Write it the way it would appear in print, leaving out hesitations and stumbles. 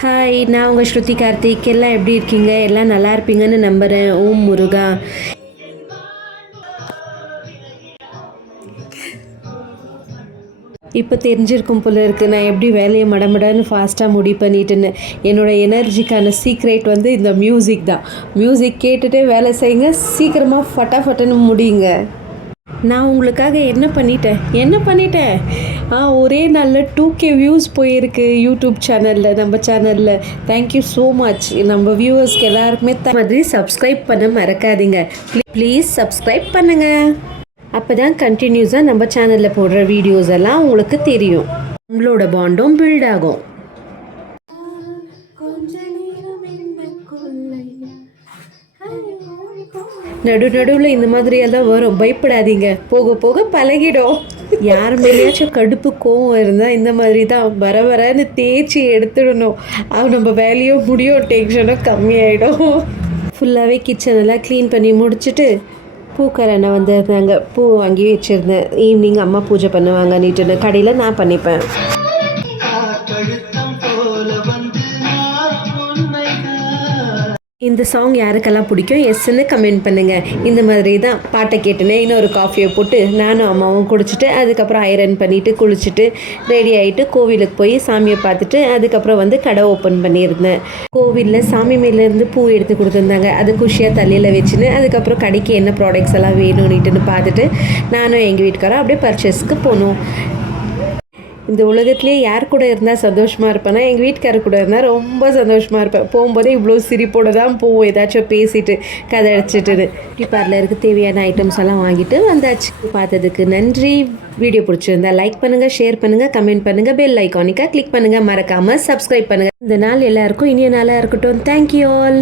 Hi, நான் உங்கள் ஸ்ருதி கார்த்திக். எல்லாம் எப்படி இருக்கீங்க? எல்லாம் நல்லா இருப்பீங்கன்னு நம்புகிறேன். ஓம் முருகா. இப்போ தெரிஞ்சிருக்கும் போல இருக்குது நான் எப்படி வேலையை மடமடன்னு ஃபாஸ்ட்டாக முடிவு பண்ணிட்டேன்னு. என்னோடய எனர்ஜிக்கான சீக்ரெட் வந்து இந்த மியூசிக் தான். மியூசிக் கேட்டுகிட்டே வேலை செய்யுங்க, சீக்கிரமாக ஃபட்டாஃபட்டுன்னு முடியுங்க. நான் உங்களுக்காக என்ன பண்ணிட்டேன் ஒரே நாளில் 2K வியூஸ் போயிருக்கு யூடியூப் சேனலில், நம்ம சேனலில். Thank you so much. நம்ம வியூவர்ஸ்க்கு எல்லாருக்குமே மாதிரி சப்ஸ்கிரைப் பண்ண மறக்காதீங்க. ப்ளீஸ் சப்ஸ்கிரைப் பண்ணுங்கள். அப்போ தான் கண்டினியூஸாக நம்ம சேனலில் போடுற வீடியோஸ் எல்லாம் உங்களுக்கு தெரியும். உங்களோட பாண்டும் பில்ட் ஆகும். நடுவில் இந்த மாதிரியெல்லாம் வரும், பயப்படாதீங்க. போக போக பழகிடும். யார் மேலேயாச்சும் கடுப்பு கோவம் இருந்தால் இந்த மாதிரி தான் வரன்னு தேய்ச்சி எடுத்துடணும். நம்ம வேலையும் முடியும், டென்ஷனும் கம்மியாயிடும். ஃபுல்லாகவே கிச்சனெல்லாம் க்ளீன் பண்ணி முடிச்சுட்டு பூக்கரனை வந்திருந்தாங்க. பூ வாங்கி வச்சுருந்தேன். ஈவினிங் அம்மா பூஜை பண்ணுவாங்க நீட்டுன்னு. கடையில் நான் பண்ணிப்பேன். இந்த சாங் யாருக்கெல்லாம் பிடிக்கும் எஸ்ன்னு கமெண்ட் பண்ணுங்கள். இந்த மாதிரி தான் பாட்டை கேட்டுனே இன்னொரு காஃபியை போட்டு நானும் அம்மாவும் குடிச்சிட்டு அதுக்கப்புறம் ஐரன் பண்ணிவிட்டு குளிச்சுட்டு ரெடி ஆகிட்டு கோவிலுக்கு போய் சாமியை பார்த்துட்டு அதுக்கப்புறம் வந்து கடை ஓப்பன் பண்ணியிருந்தேன். கோவிலில் சாமி மேலேருந்து பூ எடுத்து கொடுத்துருந்தாங்க. அது குஷியாக தலையில் வச்சுன்னு அதுக்கப்புறம் கடைக்கு என்ன ப்ராடக்ட்ஸ் எல்லாம் வேணும்னுட்டுன்னு பார்த்துட்டு நானும் எங்கள் வீட்டுக்காரரும் அப்படியே பர்ச்சேஸ்க்கு போனோம். இந்த உலகத்துலேயே யார் கூட இருந்தால் சந்தோஷமாக இருப்பேன்னா எங்கள் வீட்டுக்காரர் கூட இருந்தால் ரொம்ப சந்தோஷமாக இருப்பேன். போகும்போதே இவ்வளோ சிரிப்போடு தான் போவோம், ஏதாச்சும் பேசிட்டு கதை அடிச்சிட்டுன்னு. பியூட்டி பார்லருக்கு தேவையான ஐட்டம்ஸ் எல்லாம் வாங்கிட்டு வந்தாச்சு. பார்த்ததுக்கு நன்றி. வீடியோ பிடிச்சிருந்தா லைக் பண்ணுங்கள், ஷேர் பண்ணுங்கள், கமெண்ட் பண்ணுங்கள், பெல் ஐக்கானிக்காக கிளிக் பண்ணுங்கள், மறக்காமல் சப்ஸ்கிரைப் பண்ணுங்கள். இந்த நாள் எல்லாருக்கும் இனிய நாளாக இருக்கட்டும். Thank you all.